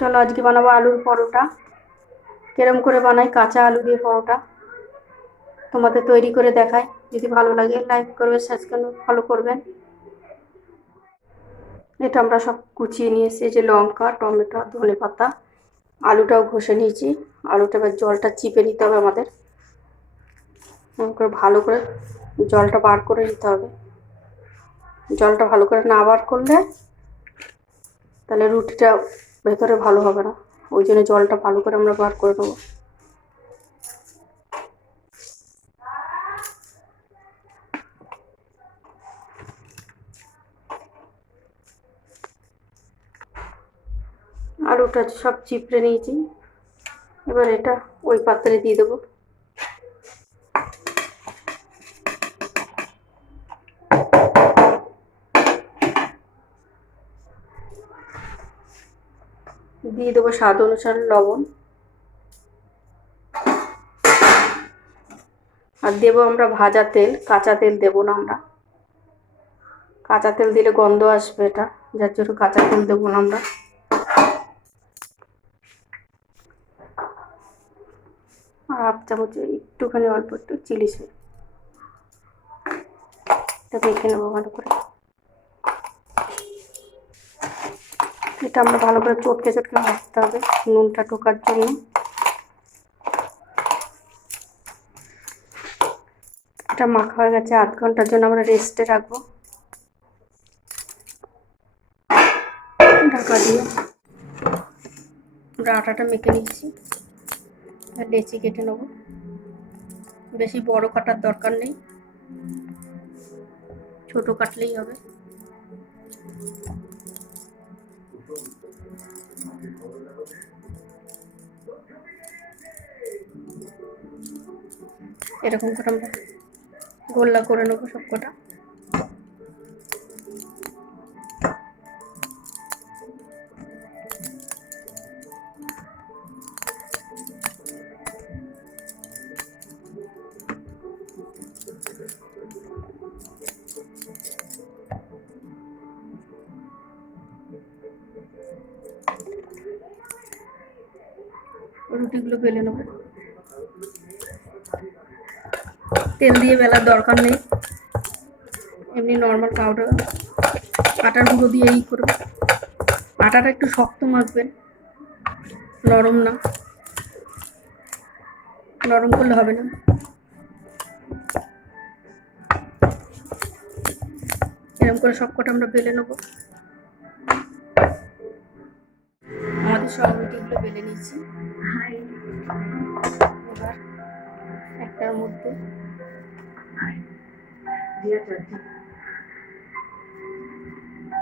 চলো আজকে বানাবো আলুর পরোটা। কেরম করে বানাই কাঁচা আলু দিয়ে পরোটা তোমাদের তৈরি করে দেখাই। যদি ভালো লাগে লাইক করবে, সাবস্ক্রাইব ফলো করবেন। এটা আমরা সব কুচিয়ে নিয়েছি, যে লঙ্কা, টমেটো, ধনেপাতা, আলুটাও ঘষে নিয়েছি। আলুটা এবার জলটা চিপে নিতে হবে আমাদের, ভালো করে জলটা বার করে নিতে হবে। জলটা ভালো করে না বার করলে তাহলে রুটিটা ভেতরে ভালো হবে না, ওই জন্য জলটা ভালো করে আমরা বার করে নেবো। আলুটা সব চিপড়ে নিয়েছি, এবার এটা ওই পাত্রে দিয়ে দেবো। দিয়ে দেবো স্বাদ অনুসারে লবণ, আর দেবো আমরা ভাজা তেল, কাঁচা তেল দেবো না আমরা। কাঁচা তেল দিলে গন্ধ আসবে, এটা যার জন্য কাঁচা তেল দেবো না আমরা। আর হাফ চামচ একটুখানি অল্প একটু চিলি সস, এটা মেখে নেবো ভালো করে। এটা আমরা ভালো করে চটকে চটকে ভাজতে হবে নুনটা ঢোকার জন্য। এটা মাখা হয়ে গেছে, আধ ঘন্টার জন্য আমরা রেস্টে রাখবো ঢাকা দিয়ে। আমরা আটাটা মেখে নিচ্ছি, লেচি কেটে নেবো। বেশি বড় কাটার দরকার নেই, ছোট কাটলেই হবে। এরকম করে আমরা গোল্লা করে নেবো সব কটা। রুটিগুলো বেলে নেবো, তেল দিয়ে বেলার দরকার নেই, এমনি নর্মাল পাউডার আটার গুঁড়ো দিয়ে এই করবে। আটাটা একটু শক্ত মাখবেন, নরম না, নরম করলে হবে না। এরকম করে সব কটা আমরা বেলে নেবো। আমাদের সব রুটিগুলো বেলে নিয়েছি, এবার একটার মধ্যে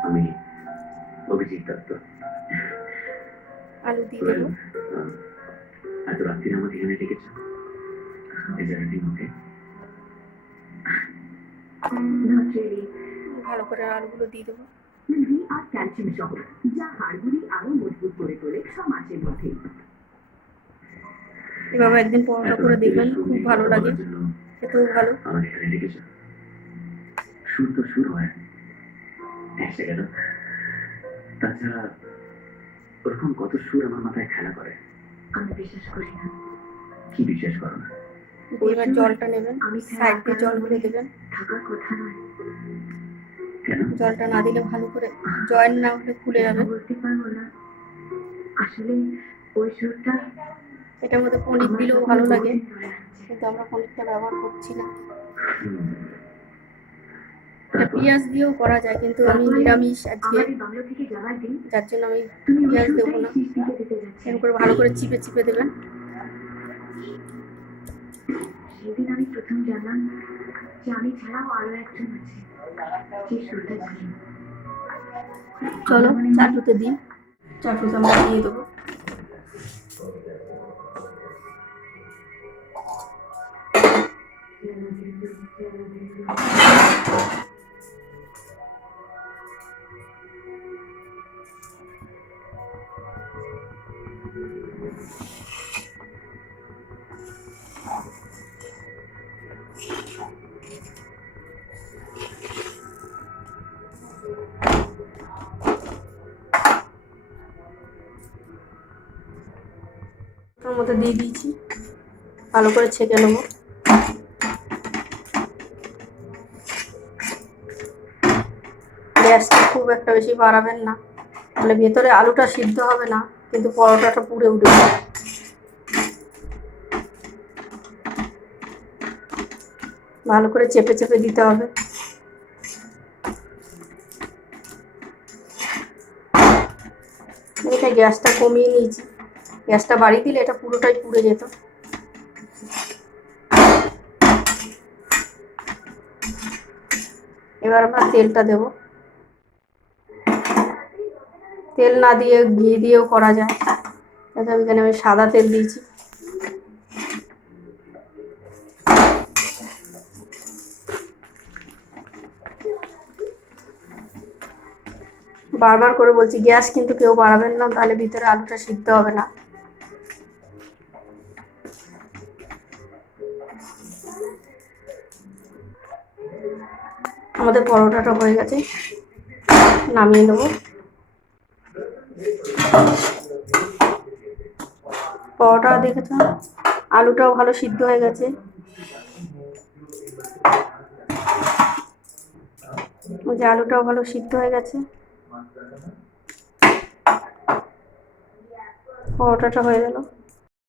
আমি অভিজিৎ দত্ত আলু দিয়ে দেবো। এত রাত্রি আমাকে এখানে ডেকেছ, ভালো করে আলুগুলো দিয়ে দেবো। আর ক্যালসিয়াম সহ যা হাড়গুলি আরো মজবুত করে তোলে 6 মাসের মধ্যে। এভাবে একদিন পরোটা করে দেখবেন, খুব ভালো লাগে, খেতেও ভালো। আমার এখানে ডেকেছ, সুর তো সুর হয় এসে গেল। তাছাড়া ওরকম কত সুর আমার মাথায় খেলা করে। আমি বিশ্বাস করি না। কি বিশ্বাস করো না? এবার জলটা নেবেন, সাইড দিয়ে জল ভরে দেবেন। থাকার কথা নয়। জলটা না দিলে ভালো করে জয়েন না হলে খুলে যাবে। বলতে পারবো না আসলে ওই সুরটা। এটার মধ্যে পনির দিলেও ভালো লাগে, কিন্তু আমরা পনিরটা ব্যবহার করছি না। এটা পেঁয়াজ দিয়েও করা যায়, কিন্তু আমি নিরামিষ আজকে, যার জন্য আমি পেঁয়াজ দেবো না। এরকম করে ভালো করে চিপে চিপে দেবেন। সেদিন আমি প্রথম জানলাম যে আমি ছাড়াও আরো একজন আছে যে সুরটা জানে। চলো চাটুতে দিই, চাটুতে আমরা দিয়ে দেবো। ওর মধ্যে দিয়ে দিয়েছি, ভালো করে ছেঁকে নেবো। গ্যাসটা খুব একটা বেশি বাড়াবেন না, মানে ভেতরে আলুটা সিদ্ধ হবে না কিন্তু পরোটাটা পুড়ে উঠবে। ভালো করে চেপে চেপে দিতে হবে। এটা গ্যাসটা কমিয়ে নিয়েছি, গ্যাসটা বাড়িয়ে দিলে এটা পুরোটাই পুড়ে যেত। এবার আমরা তেলটা দেব। তেল না দিয়ে ঘি দিয়েও করা যায়, এখানে আমি সাদা তেল দিয়েছি। বারবার করে বলছি গ্যাস কিন্তু কেউ বাড়াবেন না, তাহলে ভিতরে আলুটা সিদ্ধ হবে না। আমাদের পরোটাটা হয়ে গেছে, নামিয়ে নেব। পরোটা দেখেছ, আলুটাও ভালো সিদ্ধ হয়ে গেছে। ওই যে আলুটাও ভালো সিদ্ধ হয়ে গেছে, পরোটাটা হয়ে গেল।